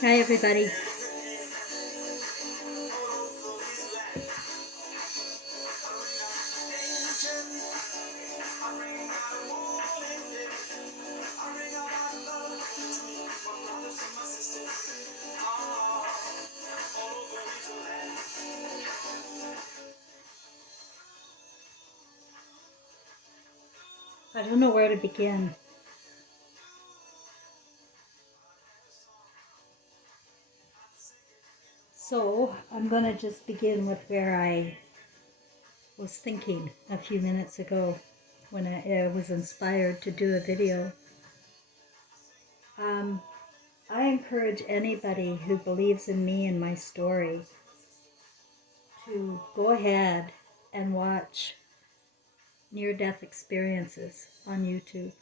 Hi, everybody. I don't know where to begin. So, I'm going to just begin with where I was thinking a few minutes ago when I was inspired to do a video. Um, I encourage anybody who believes in me and my story to go ahead and watch near-death experiences on YouTube.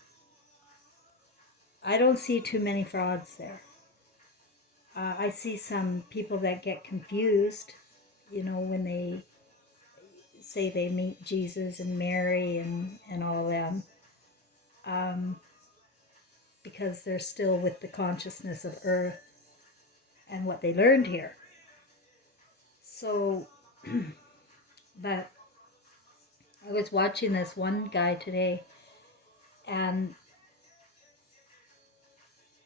I don't see too many frauds there. I see some people that get confused, when they say they meet Jesus and Mary and all of them, um, because they're still with the consciousness of earth and what they learned here. So, but I was watching this one guy today, and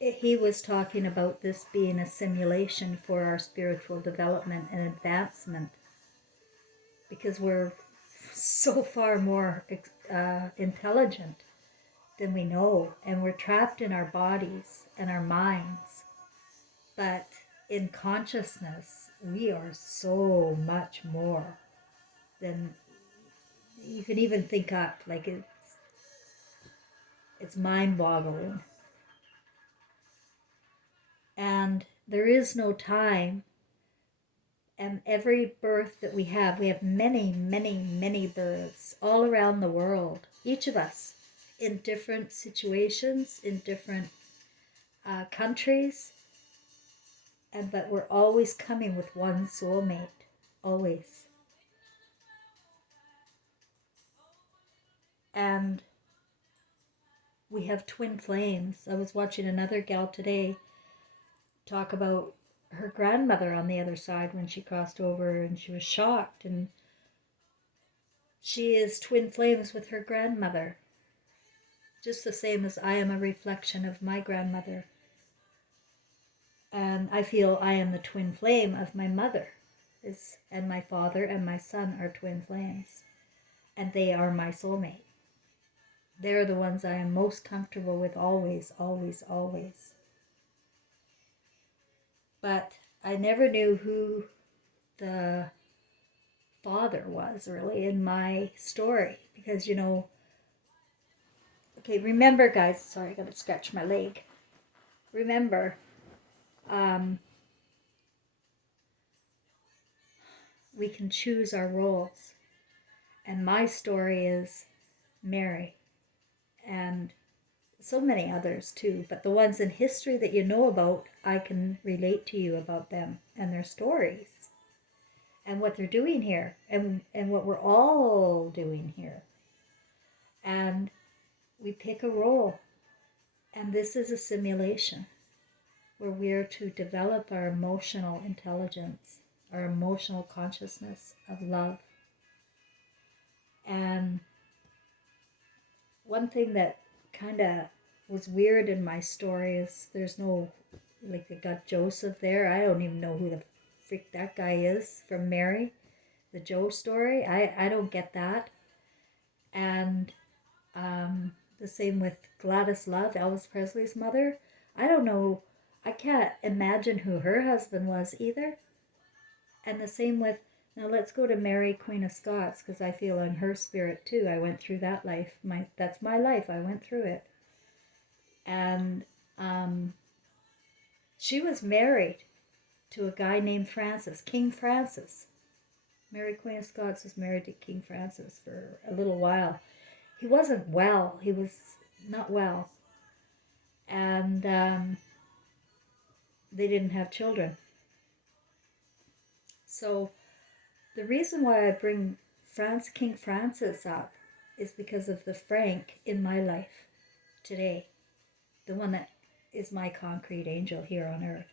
he was talking about this being a simulation for our spiritual development and advancement, because we're so far more intelligent than we know, and we're trapped in our bodies and our minds. But in consciousness, we are so much more than you can even think up. Like it's mind-boggling. And there is no time. And every birth that we have many, many, many births all around the world. Each of us in different situations, in different countries, but we're always coming with one soulmate, always. And we have twin flames. I was watching another gal today talk about her grandmother on the other side when she crossed over, and she was shocked. And she is twin flames with her grandmother, just the same as I am a reflection of my grandmother. And I feel I am the twin flame of my mother, and my father and my son are twin flames, and they are my soulmate. They're the ones I am most comfortable with, always, always, always. But I never knew who the father was really in my story, because okay, remember, guys, sorry, I gotta scratch my leg. Remember, um, we can choose our roles, and my story is Mary, and so many others too, but the ones in history that you know about, I can relate to you about them and their stories and what they're doing here, and what we're all doing here. And we pick a role, and this is a simulation where we're to develop our emotional intelligence, our emotional consciousness of love. And one thing that kind of was weird in my story is there's no, like, they got Joseph there. I don't even know who the freak that guy is from Mary, the Joe story. I don't get that. And the same with Gladys Love, Elvis Presley's mother. I don't know. I can't imagine who her husband was either. And the same with, now let's go to Mary, Queen of Scots, because I feel in her spirit too. I went through that life. That's my life. I went through it. And she was married to a guy named Francis, King Francis. Mary, Queen of Scots was married to King Francis for a little while. He wasn't well. He was not well. And they didn't have children. So the reason why I bring King Francis up is because of the Frank in my life today, the one that is my concrete angel here on earth.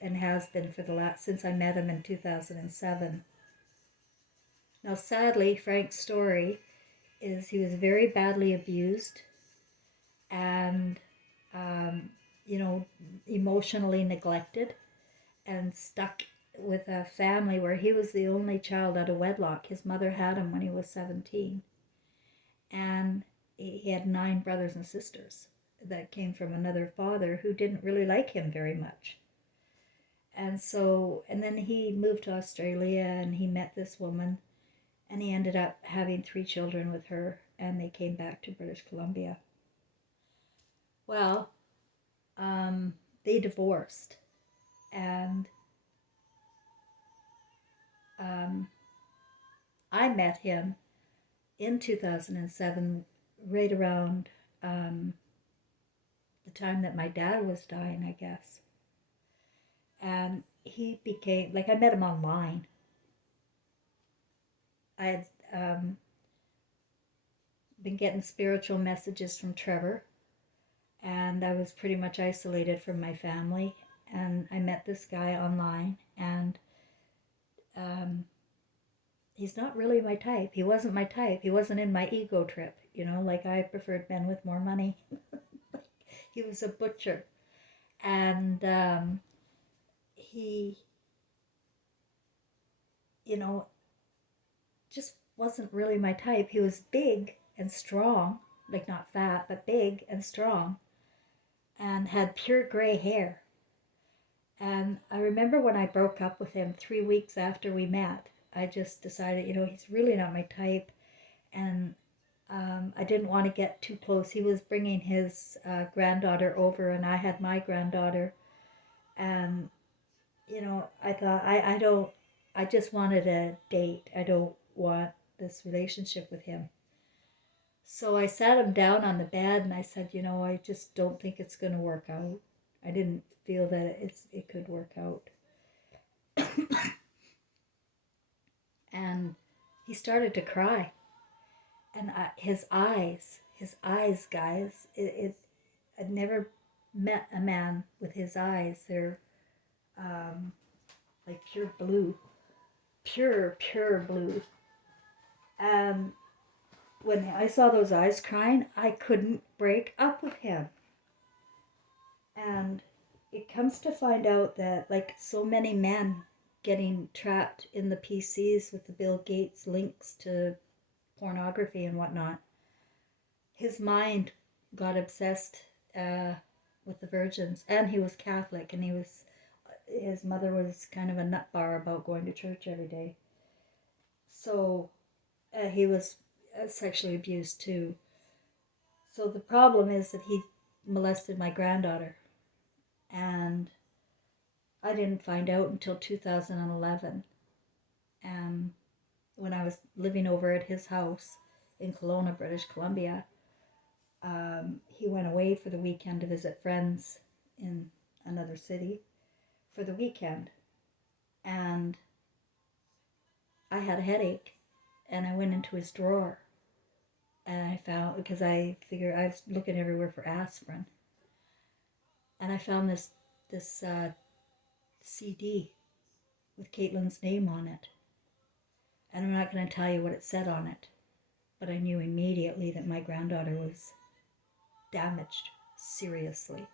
and has been for the last since I met him in 2007. Now, sadly, Frank's story is he was very badly abused and, um, you know, emotionally neglected and stuck with a family where he was the only child out of wedlock. His mother had him when he was 17. And he had 9 brothers and sisters that came from another father who didn't really like him very much. And so, and then he moved to Australia and he met this woman and he ended up having 3 children with her and they came back to British Columbia. Well, they divorced and I met him in 2007, right around the time that my dad was dying, I guess. And he became, like, I met him online. I had been getting spiritual messages from Trevor, and I was pretty much isolated from my family. And I met this guy online, and he's not really my type. He wasn't my type. He wasn't in my ego trip, you know, like I preferred men with more money. He was a butcher. And he, you know, just wasn't really my type. He was big and strong, like not fat, but big and strong, and had pure gray hair. And I remember when I broke up with him 3 weeks after we met, I just decided, you know, he's really not my type. And I didn't want to get too close. He was bringing his granddaughter over, and I had my granddaughter. And, you know, I thought, I just wanted a date. I don't want this relationship with him. So I sat him down on the bed and I said, you know, I just don't think it's going to work out. I didn't feel that it could work out. And he started to cry. And his eyes, guys, I'd never met a man with his eyes. They're like pure blue, pure blue. And when I saw those eyes crying, I couldn't break up with him. And it comes to find out that, like so many men getting trapped in the PCs with the Bill Gates links to pornography and whatnot, his mind got obsessed with the virgins. And he was Catholic, and his mother was kind of a nut bar about going to church every day. So he was sexually abused too. So the problem is that he molested my granddaughter. And I didn't find out until 2011. When I was living over at his house in Kelowna, British Columbia, he went away for the weekend to visit friends in another city for the weekend. And I had a headache and I went into his drawer and I found, because I figured I was looking everywhere for aspirin, and I found this CD with Caitlin's name on it. And I'm not going to tell you what it said on it, but I knew immediately that my granddaughter was damaged seriously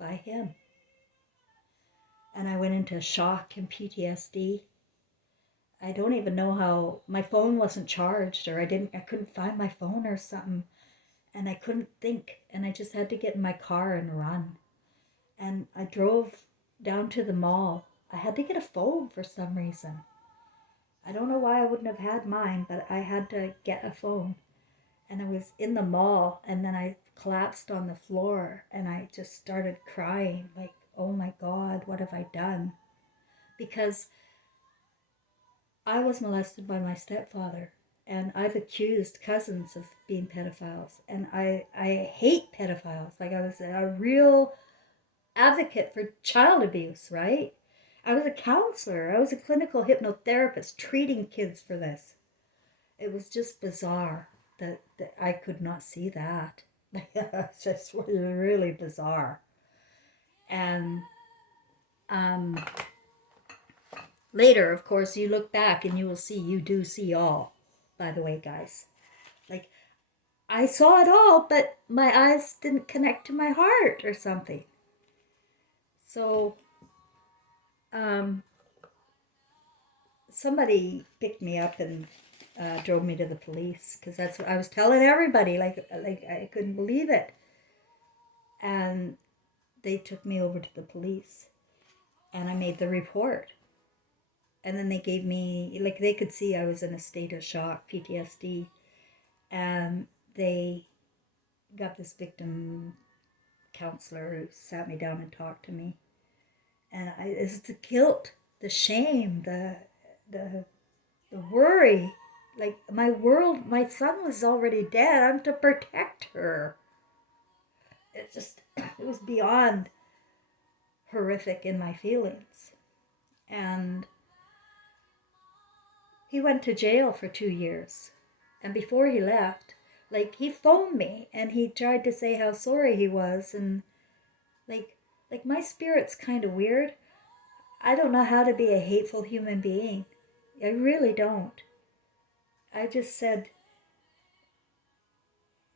by him. And I went into shock and PTSD. I don't even know how. My phone wasn't charged, or I couldn't find my phone or something, and I couldn't think, and I just had to get in my car and run. And I drove down to the mall. I had to get a phone for some reason. I don't know why I wouldn't have had mine, but I had to get a phone. And I was in the mall, and then I collapsed on the floor, and I just started crying, like, oh my God, what have I done? Because I was molested by my stepfather, and I've accused cousins of being pedophiles, and I hate pedophiles. Like, I was a real advocate for child abuse, right? I was a counselor. I was a clinical hypnotherapist treating kids for this. It was just bizarre that I could not see that. It's just really bizarre. And um, later, of course, you look back and you do see all, by the way, guys. Like, I saw it all, but my eyes didn't connect to my heart or something. So, um, somebody picked me up and drove me to the police because that's what I was telling everybody. Like I couldn't believe it, and they took me over to the police, and I made the report. And then they gave me, like, they could see I was in a state of shock, PTSD, and they got this victim counselor who sat me down and talked to me. And it's the guilt, the shame, the the worry. Like, my world, my son was already dead. I'm to protect her. It just, it was beyond horrific in my feelings. And he went to jail for 2 years. And before he left, like, he phoned me and he tried to say how sorry he was. And like, my spirit's kind of weird. I don't know how to be a hateful human being. I really don't. I just said,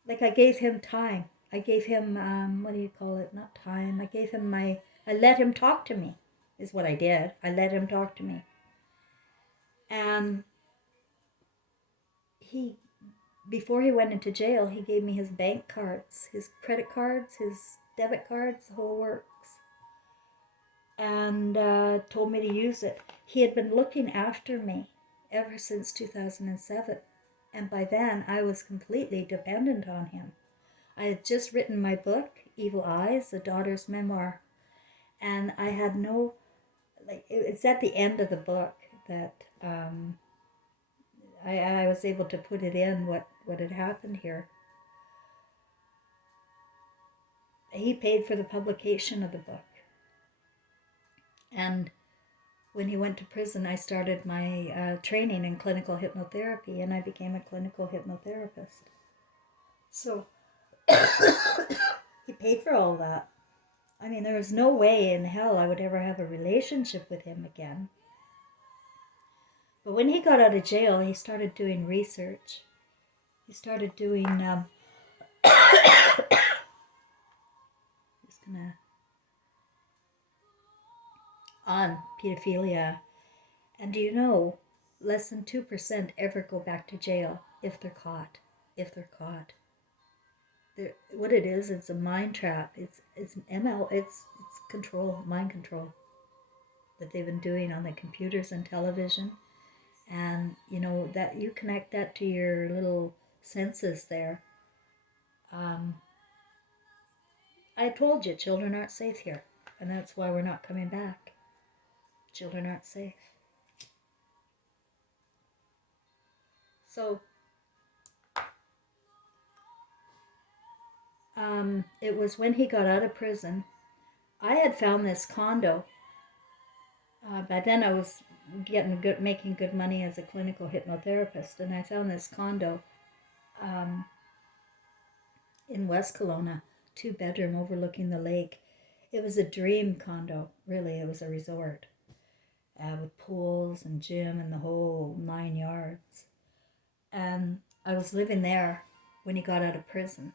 like, I gave him time. I gave him, what do you call it? Not time. I let him talk to me, is what I did. I let him talk to me. And he, before he went into jail, he gave me his bank cards, his credit cards, his debit cards, the whole works. And told me to use it. He had been looking after me ever since 2007. And by then, I was completely dependent on him. I had just written my book, Evil Eyes, A Daughter's Memoir. And I had no, like, it's at the end of the book that I was able to put it in, what had happened here. He paid for the publication of the book. And when he went to prison, I started my training in clinical hypnotherapy, and I became a clinical hypnotherapist. So he paid for all that. I mean, there was no way in hell I would ever have a relationship with him again. But when he got out of jail, he started doing research. He started doing, just gonna, on pedophilia. And do you know, less than 2% ever go back to jail if they're caught. If they're caught. What it is, it's a mind trap. It's ML. It's control, mind control, that they've been doing on the computers and television, and you know that you connect that to your little senses there. Um, I told you, children aren't safe here, and that's why we're not coming back. Children aren't safe. So it was when he got out of prison. I had found this condo. By then I was making good money as a clinical hypnotherapist, and I found this condo in West Kelowna, 2-bedroom overlooking the lake. It was a dream condo, really. It was a resort with pools and gym and the whole 9 yards. And I was living there when he got out of prison.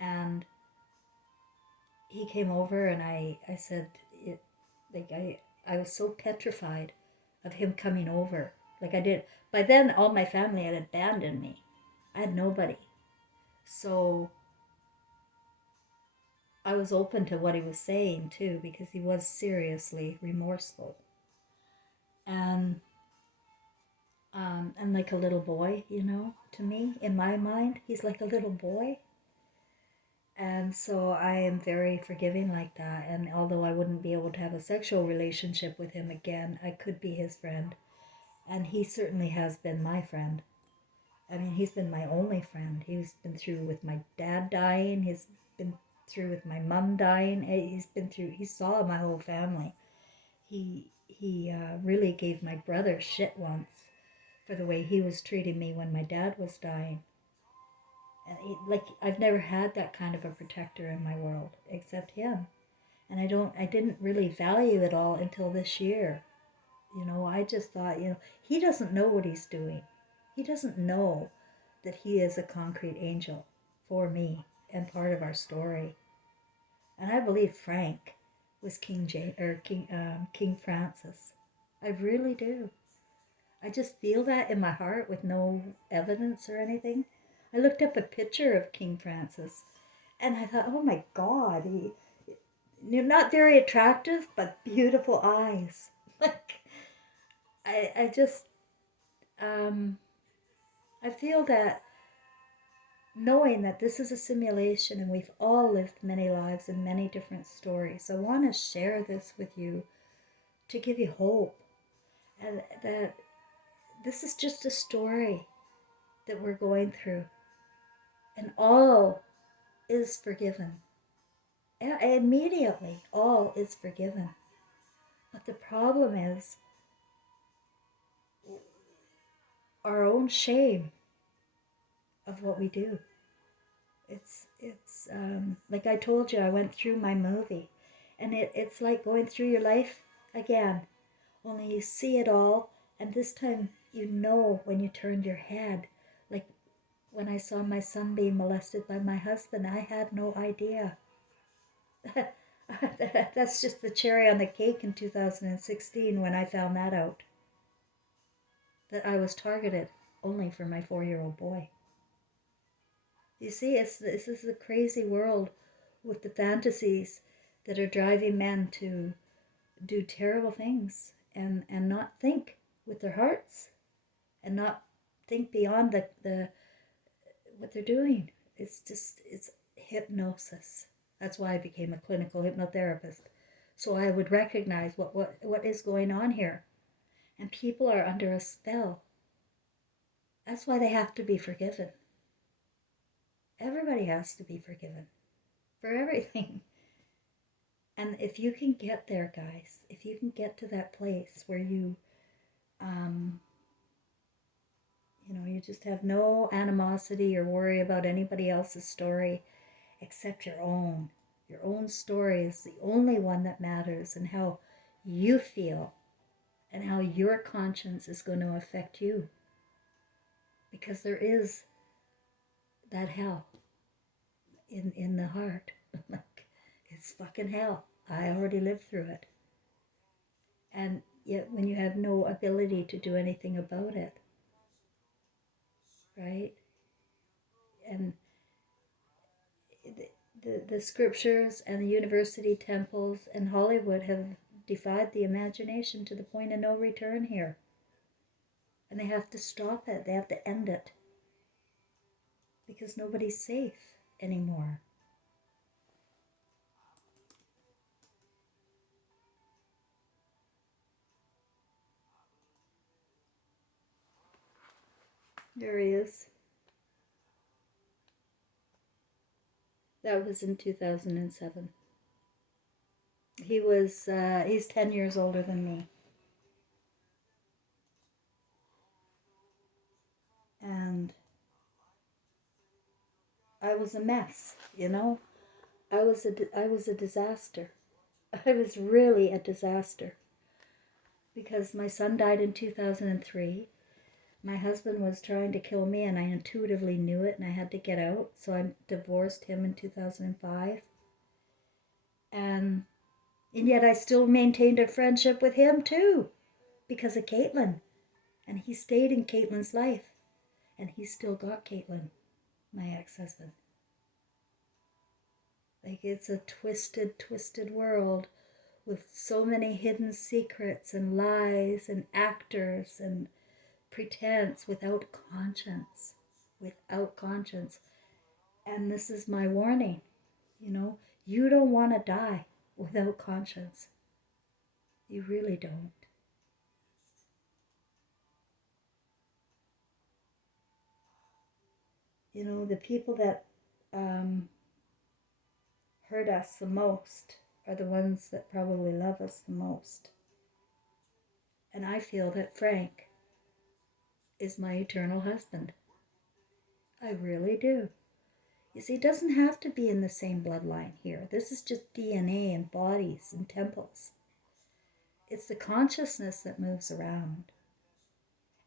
And he came over and I said, I was so petrified of him coming over. Like, I did. By then, all my family had abandoned me. I had nobody. So I was open to what he was saying too, because he was seriously remorseful. And like a little boy, you know, to me, in my mind, he's like a little boy. And so I am very forgiving like that. And although I wouldn't be able to have a sexual relationship with him again, I could be his friend. And he certainly has been my friend. I mean, he's been my only friend. He's been through with my dad dying. He's been through with my mom dying. He saw my whole family. He really gave my brother shit once for the way he was treating me when my dad was dying. And I've never had that kind of a protector in my world except him. And I didn't really value it all until this year. I just thought, he doesn't know what he's doing. He doesn't know that he is a concrete angel for me and part of our story. And I believe Frank was King Francis. I really do. I just feel that in my heart with no evidence or anything. I looked up a picture of King Francis and I thought, oh my God, not very attractive, but beautiful eyes. Like, I just, um, I feel that knowing that this is a simulation and we've all lived many lives and many different stories, I want to share this with you to give you hope and that this is just a story that we're going through and all is forgiven. Immediately, all is forgiven. But the problem is our own shame of what we do. It's like I told you, I went through my movie, and it's like going through your life again. Only you see it all, and this time you know when you turned your head. Like when I saw my son being molested by my husband, I had no idea. That's just the cherry on the cake in 2016 when I found that out. That I was targeted only for my 4-year-old boy. You see, this is a crazy world with the fantasies that are driving men to do terrible things and not think with their hearts and not think beyond the what they're doing. It's hypnosis. That's why I became a clinical hypnotherapist. So I would recognize what is going on here. And people are under a spell. That's why they have to be forgiven. Everybody has to be forgiven for everything. And if you can get there, guys, if you can get to that place where um, you just have no animosity or worry about anybody else's story except your own. Your own story is the only one that matters, and how you feel and how your conscience is going to affect you. Because there is that hell in the heart. Like, it's fucking hell. I already lived through it. And yet when you have no ability to do anything about it, right? And the scriptures and the university temples and Hollywood have defied the imagination to the point of no return here. And they have to stop it. They have to end it. Because nobody's safe anymore. There he is. That was in 2007. He's 10 years older than me. And I was a mess, I was a disaster. I was really a disaster. Because my son died in 2003. My husband was trying to kill me, and I intuitively knew it, and I had to get out. So I divorced him in 2005. And yet I still maintained a friendship with him, too, because of Caitlin. And he stayed in Caitlin's life. And he still got Caitlin, my ex-husband. Like, it's a twisted, twisted world with so many hidden secrets and lies and actors and pretense without conscience. Without conscience. And this is my warning. You don't want to die without conscience. You really don't. The people that hurt us the most are the ones that probably love us the most. And I feel that Frank is my eternal husband. I really do. You see, it doesn't have to be in the same bloodline here. This is just DNA and bodies and temples. It's the consciousness that moves around.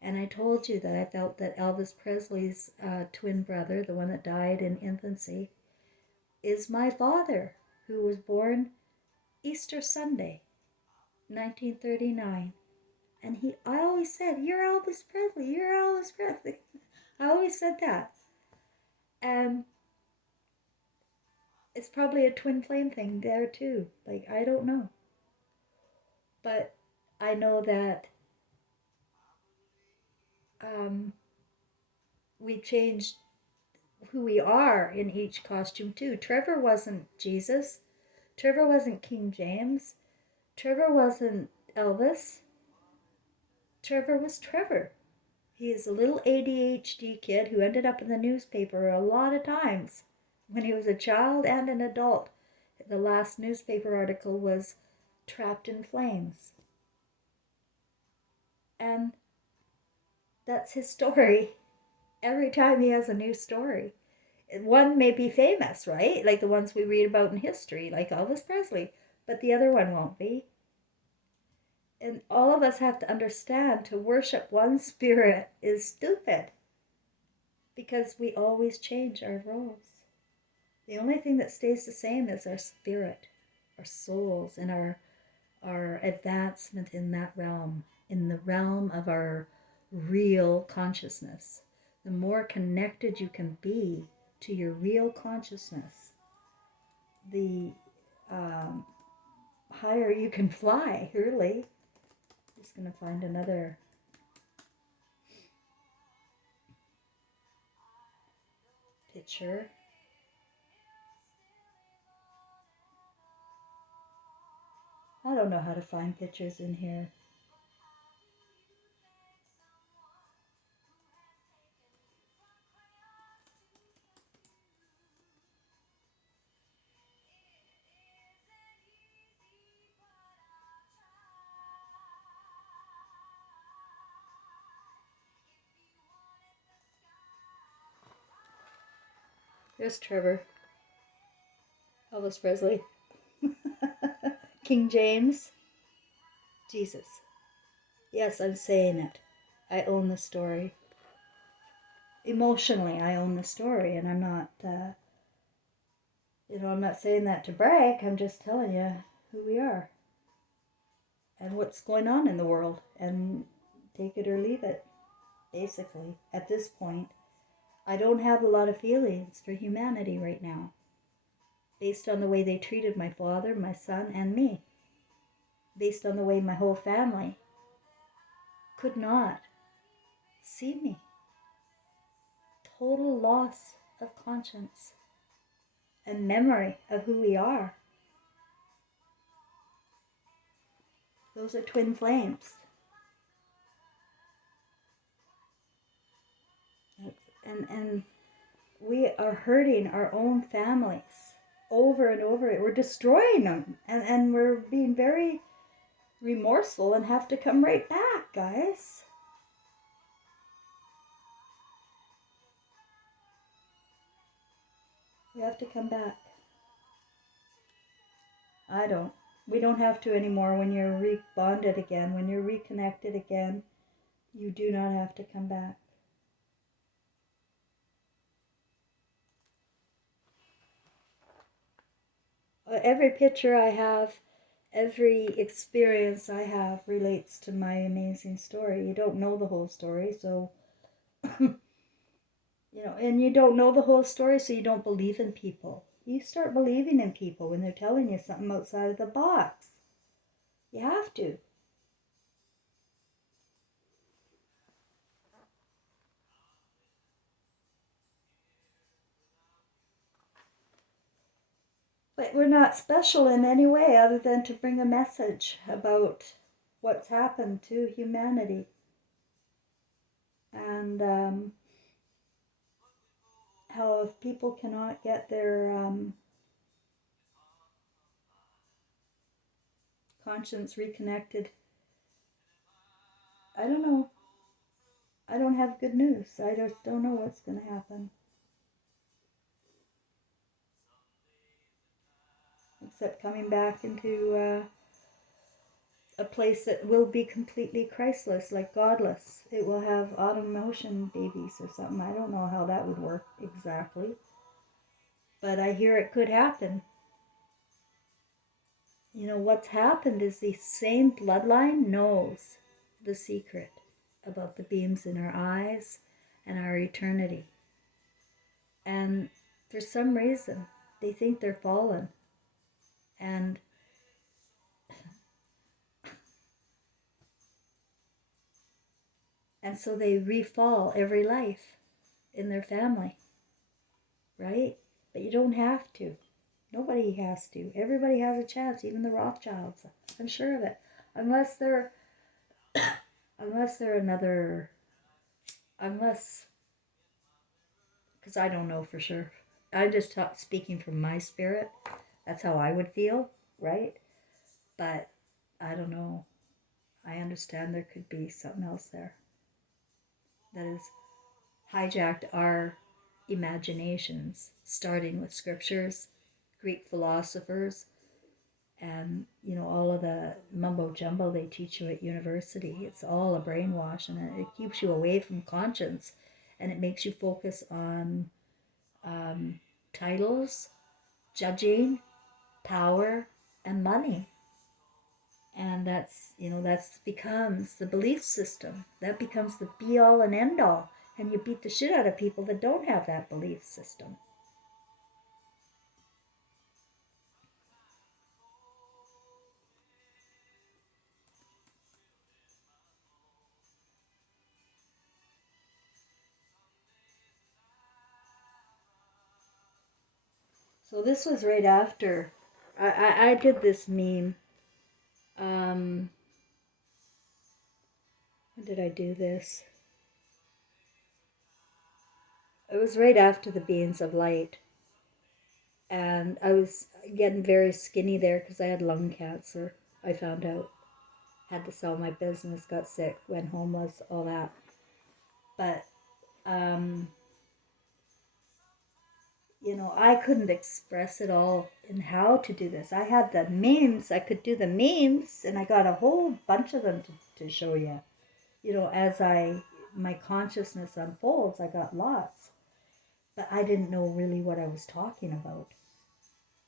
And I told you that I felt that Elvis Presley's twin brother, the one that died in infancy, is my father, who was born Easter Sunday, 1939. And I always said, "You're Elvis Presley, you're Elvis Presley." I always said that. And it's probably a twin flame thing there too. Like, I don't know. But I know that we changed who we are in each costume too. Trevor wasn't Jesus. Trevor wasn't King James. Trevor wasn't Elvis. Trevor was Trevor. He is a little ADHD kid who ended up in the newspaper a lot of times when he was a child and an adult. The last newspaper article was Trapped in Flames. And that's his story. Every time he has a new story. One may be famous, right? Like the ones we read about in history, like Elvis Presley, but the other one won't be. And all of us have to understand to worship one spirit is stupid because we always change our roles. The only thing that stays the same is our spirit, our souls, and our advancement in that realm, in the realm of our real consciousness. The more connected you can be to your real consciousness, the higher you can fly, really. Just going to find another picture. I don't know how to find pictures in here. There's Trevor. Elvis Presley. King James. Jesus. Yes, I'm saying it. I own the story. Emotionally, I own the story, and I'm not, I'm not saying that to brag. I'm just telling you who we are and what's going on in the world, and take it or leave it, basically. At this point, I don't have a lot of feelings for humanity right now, based on the way they treated my father, my son, and me, based on the way my whole family could not see me. Total loss of conscience and memory of who we are. Those are twin flames. And we are hurting our own families over and over. We're destroying them. And we're being very remorseful and have to come right back, guys. We have to come back. I don't. We don't have to anymore when you're rebonded again, when you're reconnected again. You do not have to come back. Every picture I have, every experience I have relates to my amazing story. You don't know the whole story, so, and you don't know the whole story, so you don't believe in people. You start believing in people when they're telling you something outside of the box. You have to. But we're not special in any way other than to bring a message about what's happened to humanity. And how if people cannot get their conscience reconnected, I don't know. I don't have good news. I just don't know what's going to happen. except coming back into a place that will be completely Christless, like godless. It will have autumn motion babies or something. I don't know how that would work exactly, but I hear it could happen. You know, what's happened is the same bloodline knows the secret about the beams in our eyes and our eternity. And for some reason, they think they're fallen. And so they refall every life in their family, right? But you don't have to. Nobody has to. Everybody has a chance, even the Rothschilds. I'm sure of it. Unless they're another, unless, because I don't know for sure. I'm just speaking from my spirit. That's how I would feel, right? But I don't know. I understand there could be something else there that has hijacked our imaginations, starting with scriptures, Greek philosophers, and all of the mumbo jumbo they teach you at university. It's all a brainwash, and it keeps you away from conscience, and it makes you focus on titles, judging, power, and money. And that's becomes the belief system. That becomes the be all and end all. And you beat the shit out of people that don't have that belief system. So this was right after I did this meme. When did I do this? It was right after the Beings of Light. And I was getting very skinny there because I had lung cancer. I found out. Had to sell my business, got sick, went homeless, all that. But, um, I couldn't express it all in how to do this. I had the memes, I could do the memes, and I got a whole bunch of them to show you. As my consciousness unfolds, I got lots. But I didn't know really what I was talking about,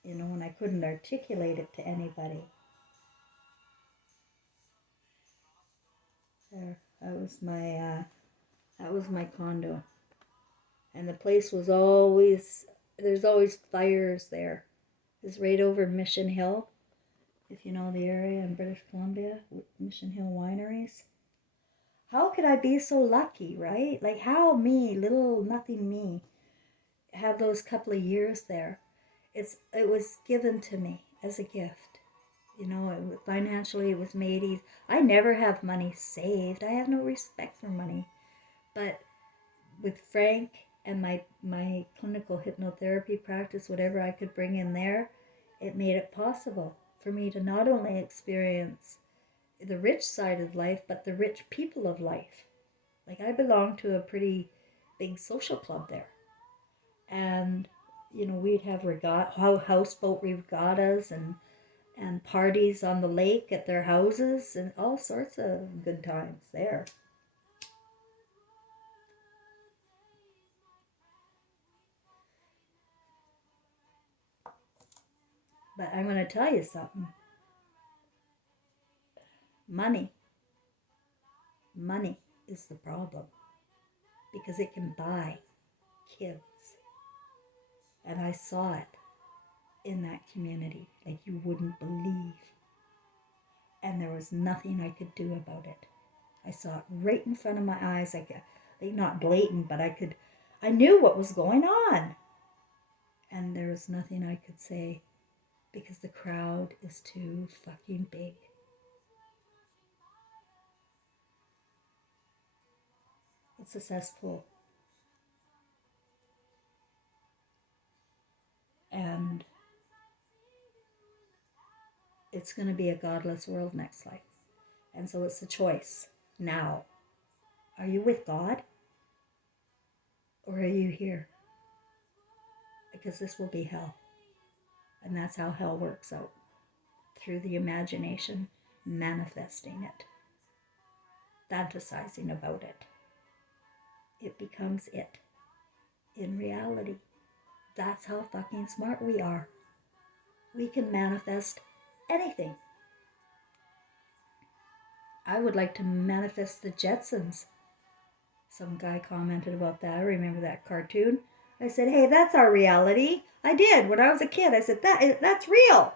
and I couldn't articulate it to anybody. There, that was my condo, and the place was always there's always fires there. It's right over Mission Hill, if you know the area in British Columbia, Mission Hill Wineries. How could I be so lucky, right? Like, how me, little nothing me, have those couple of years there? It was given to me as a gift. Financially it was made easy. I never have money saved. I have no respect for money. But with Frank and my clinical hypnotherapy practice, whatever I could bring in there, it made it possible for me to not only experience the rich side of life, but the rich people of life. Like, I belong to a pretty big social club there. And, we'd have houseboat regattas and parties on the lake at their houses and all sorts of good times there. But I'm going to tell you something. Money. Money is the problem because it can buy kids. And I saw it in that community like you wouldn't believe. And there was nothing I could do about it. I saw it right in front of my eyes. Like not blatant, but I knew what was going on. And there was nothing I could say because the crowd is too fucking big. It's a cesspool. And it's going to be a godless world next life. And so it's a choice now. Are you with God? Or are you here? Because this will be hell. And that's how hell works out, through the imagination, manifesting it, fantasizing about it. It becomes it in reality. That's how fucking smart we are. We can manifest anything. I would like to manifest the Jetsons. Some guy commented about that. I remember that cartoon. I said, hey, that's our reality. I did when I was a kid. I said, that's real.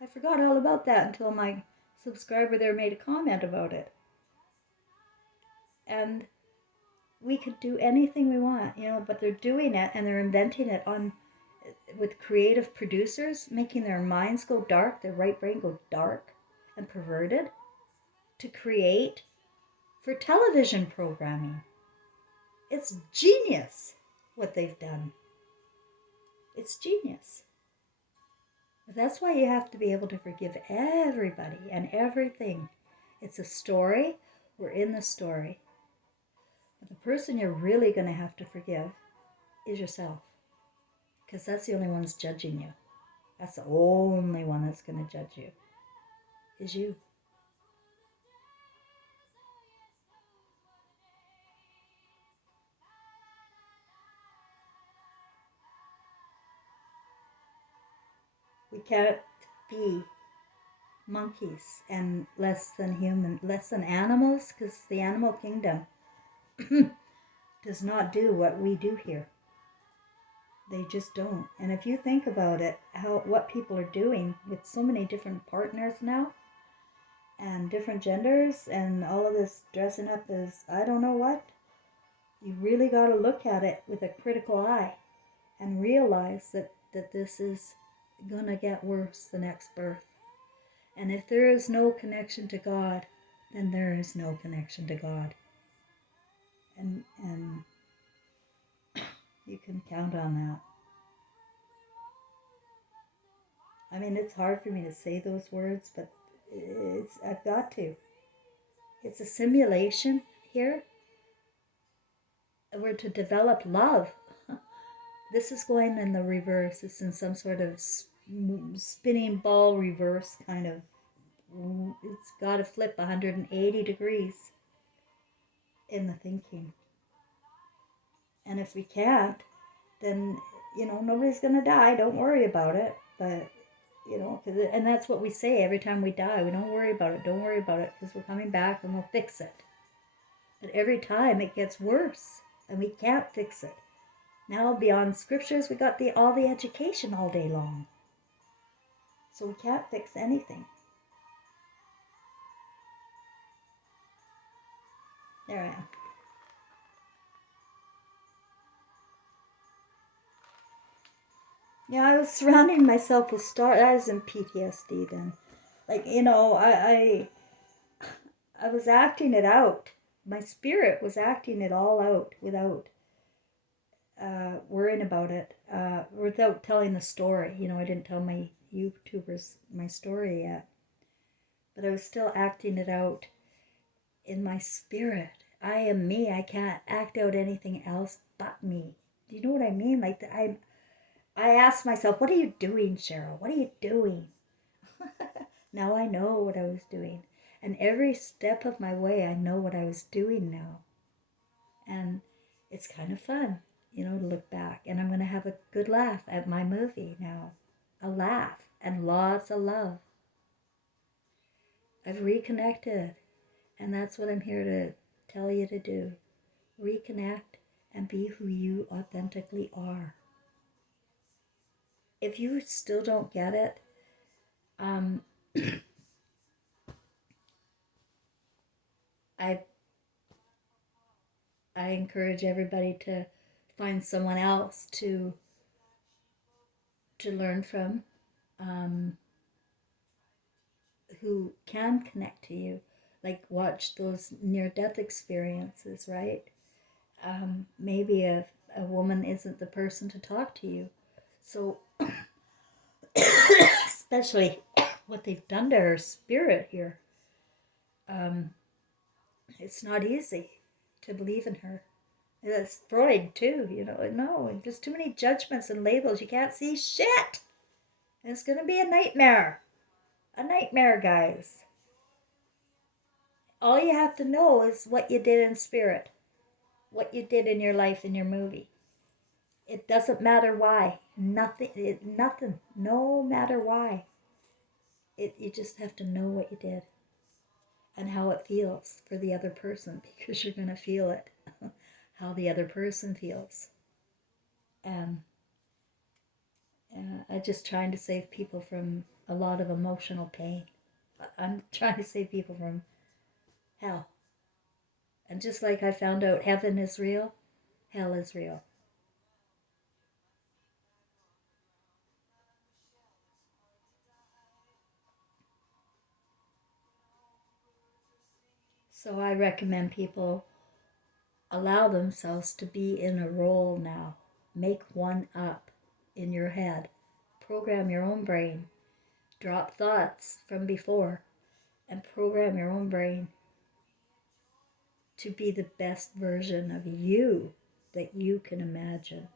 I forgot all about that until my subscriber there made a comment about it. And we could do anything we want, but they're doing it and they're inventing it with creative producers, making their minds go dark, their right brain go dark and perverted to create for television programming. It's genius what they've done. It's genius. But that's why you have to be able to forgive everybody and everything. It's a story. We're in the story. But the person you're really going to have to forgive is yourself. Because that's the only one that's judging you. That's the only one that's going to judge you. Is you. We can't be monkeys and less than human, less than animals, because the animal kingdom does not do what we do here. They just don't. And if you think about it, what people are doing with so many different partners now and different genders and all of this dressing up as I don't know what, you really got to look at it with a critical eye and realize that this is going to get worse the next birth. And if there is no connection to God, then there is no connection to God. And you can count on that. I mean, it's hard for me to say those words, but I've got to. It's a simulation here. We're to develop love. This is going in the reverse. It's in some sort of spinning ball reverse kind of. It's got to flip 180 degrees in the thinking. And if we can't, then, nobody's going to die. Don't worry about it. But, and that's what we say every time we die. We don't worry about it. Don't worry about it, because we're coming back and we'll fix it. But every time it gets worse and we can't fix it. Now beyond scriptures, we got all the education all day long. So we can't fix anything. There I am. Yeah, I was surrounding myself with stars. I was in PTSD then. I was acting it out. My spirit was acting it all out without worrying about it, without telling the story. I didn't tell my YouTubers my story yet. But I was still acting it out in my spirit. I am me. I can't act out anything else but me. Do you know what I mean? I asked myself, what are you doing, Cheryl? What are you doing? Now I know what I was doing. And every step of my way, I know what I was doing now. And it's kind of fun, to look back. And I'm going to have a good laugh at my movie now. A laugh and lots of love. I've reconnected. And that's what I'm here to tell you to do. Reconnect and be who you authentically are. If you still don't get it, I encourage everybody to find someone else to learn from, who can connect to you. Like, watch those near-death experiences, right? Maybe a woman isn't the person to talk to you. So, especially what they've done to her spirit here, it's not easy to believe in her. That's Freud too, no, just too many judgments and labels. You can't see shit. And it's going to be a nightmare. A nightmare, guys. All you have to know is what you did in spirit, what you did in your life in your movie. It doesn't matter why. Nothing. No matter why. You just have to know what you did and how it feels for the other person, because you're going to feel it, how the other person feels. And I'm just trying to save people from a lot of emotional pain. I'm trying to save people from hell. And just like I found out heaven is real, hell is real. So I recommend people allow themselves to be in a role now. Make one up in your head. Program your own brain. Drop thoughts from before and program your own brain to be the best version of you that you can imagine.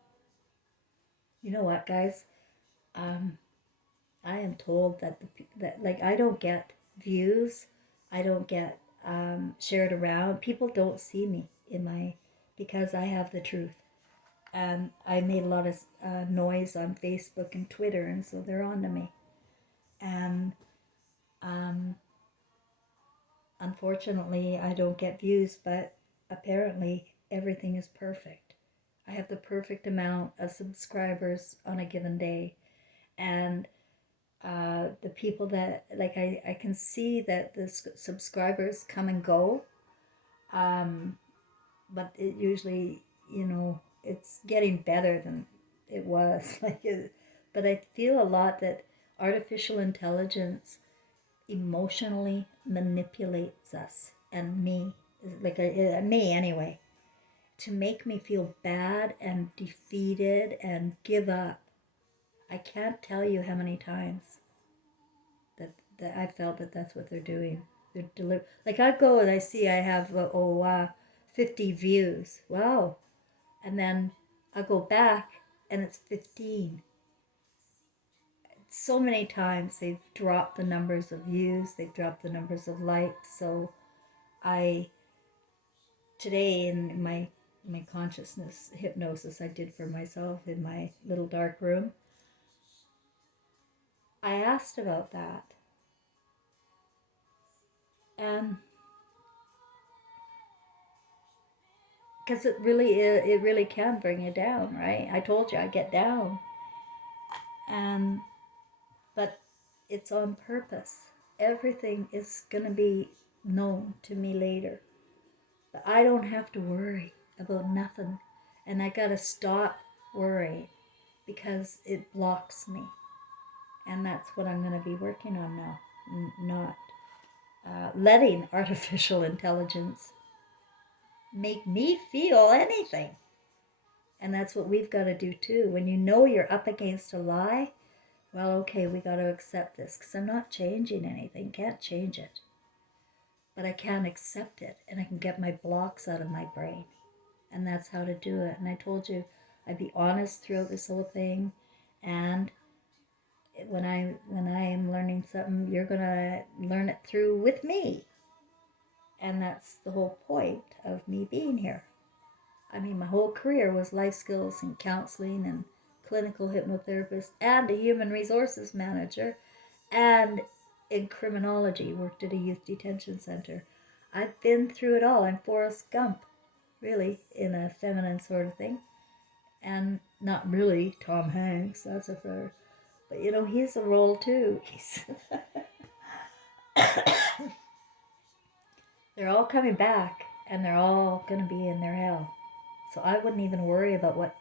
You know what, guys? Um, I am told that like I don't get views, I don't get shared around. People don't see me in my because I have the truth, and I made a lot of noise on Facebook and Twitter, and so they're on to me. And um, unfortunately, I don't get views, but apparently everything is perfect. I have the perfect amount of subscribers on a given day, and the people that like I can see that the subscribers come and go, um, but it usually, it's getting better than it was. But I feel a lot that artificial intelligence emotionally manipulates us and me, like me anyway, to make me feel bad and defeated and give up. I can't tell you how many times that I felt that that's what they're doing. Like I go and I see I have 50 views. Wow. And then I go back and it's 15. So many times they've dropped the numbers of views, they've dropped the numbers of likes. So I today in my consciousness hypnosis I did for myself in my little dark room, I asked about that. And because it really can bring you down, right? I told you I get down, and but it's on purpose. Everything is gonna be known to me later, but I don't have to worry about nothing, and I gotta stop worrying because it blocks me, and that's what I'm gonna be working on now. Not letting artificial intelligence make me feel anything. And that's what we've got to do too. When you know you're up against a lie, well, okay, we got to accept this because I'm not changing anything, can't change it. But I can accept it and I can get my blocks out of my brain. And that's how to do it. And I told you I'd be honest throughout this whole thing. And when I am learning something, you're gonna learn it through with me. And that's the whole point of me being here. I mean, my whole career was life skills and counseling and clinical hypnotherapist and a human resources manager and in criminology, worked at a youth detention center. I've been through it all. I'm Forrest Gump, really, in a feminine sort of thing. And not really Tom Hanks, that's a fair. But he's a role too. He's they're all coming back and they're all gonna be in their hell. So I wouldn't even worry about what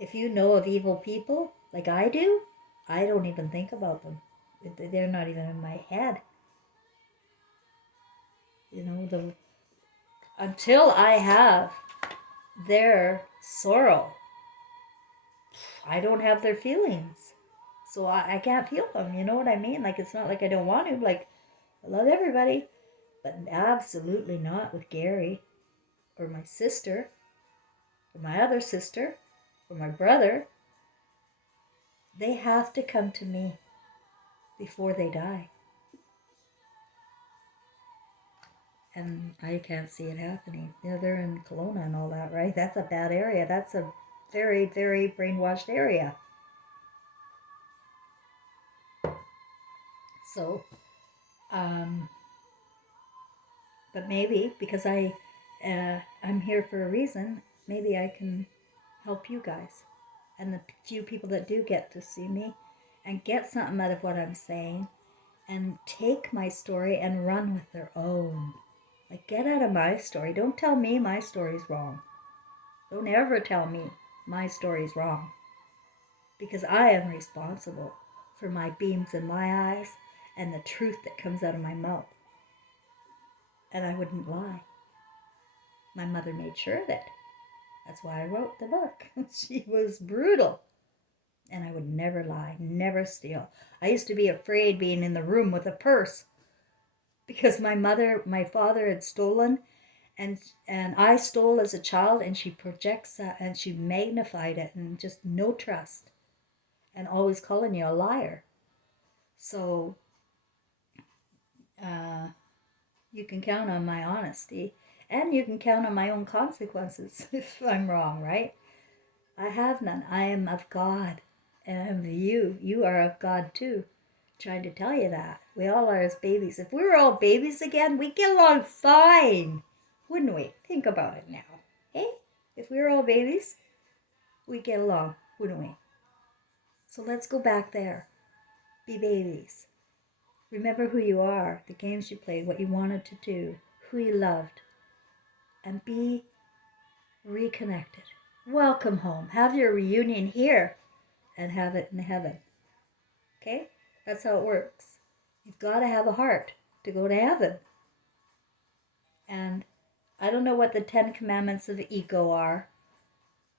if you know of evil people like I do, I don't even think about them. They're not even in my head. The until I have their sorrow, I don't have their feelings. So I can't feel them. You know what I mean? Like it's not like I don't want to. Like I love everybody, but absolutely not with Gary or my sister or my other sister or my brother. They have to come to me before they die. And I can't see it happening. You know, they're in Kelowna and all that, right? That's a bad area. That's a very, very brainwashed area. So, um, but maybe because I'm here for a reason, maybe I can help you guys and the few people that do get to see me and get something out of what I'm saying and take my story and run with their own. Like, get out of my story. Don't tell me my story's wrong. Don't ever tell me my story's wrong. Because I am responsible for my beams in my eyes and the truth that comes out of my mouth. And I wouldn't lie. My mother made sure of it. That's why I wrote the book. She was brutal. And I would never lie, never steal. I used to be afraid being in the room with a purse because my father had stolen, and I stole as a child, and she projects that and she magnified it, and just no trust and always calling you a liar. So uh, you can count on my honesty, and you can count on my own consequences if I'm wrong, right? I have none. I am of God, and you are of God too. Trying to tell you that. We all are as babies. If we were all babies again, we'd get along fine, wouldn't we? Think about it now. Hey? If we were all babies, we'd get along, wouldn't we? So let's go back there. Be babies. Remember who you are, the games you played, what you wanted to do, who you loved, and be reconnected. Welcome home. Have your reunion here and have it in heaven. Okay? That's how it works. You've got to have a heart to go to heaven. And I don't know what the 10 commandments of ego are.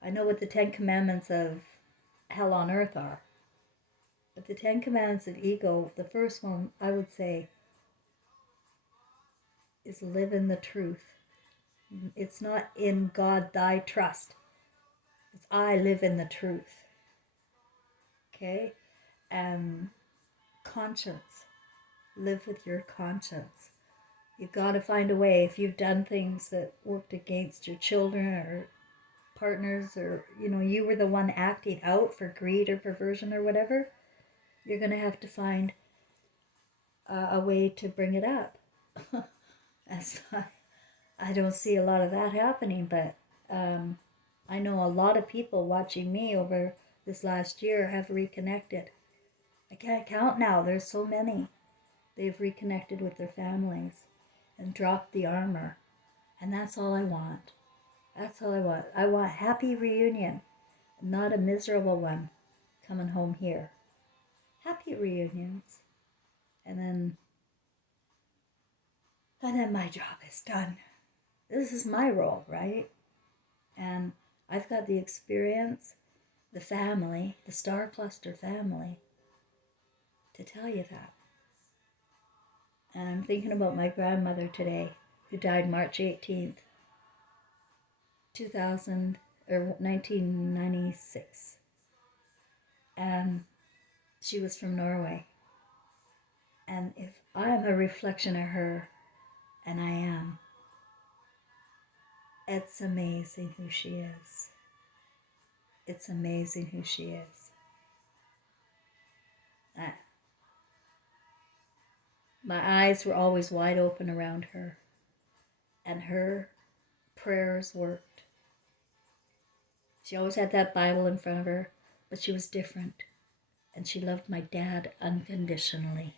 I know what the 10 commandments of hell on earth are. But the 10 commandments of ego, the first one I would say is live in the truth. It's not in God thy trust. It's I live in the truth. Okay? And conscience. Live with your conscience. You've got to find a way. If you've done things that worked against your children or partners, or you were the one acting out for greed or perversion or whatever, you're going to have to find a way to bring it up. I don't see a lot of that happening, but I know a lot of people watching me over this last year have reconnected. I can't count now. There's so many. They've reconnected with their families and dropped the armor. And that's all I want. That's all I want. I want happy reunion, not a miserable one coming home here. Happy reunions. And then my job is done. This is my role, right? And I've got the experience, the family, the star cluster family, to tell you that. And I'm thinking about my grandmother today, who died March 18th, 2000 or 1996. And she was from Norway. And if I'm a reflection of her, and I am, it's amazing who she is. It's amazing who she is. My eyes were always wide open around her, and her prayers worked. She always had that Bible in front of her, but she was different, and she loved my dad unconditionally.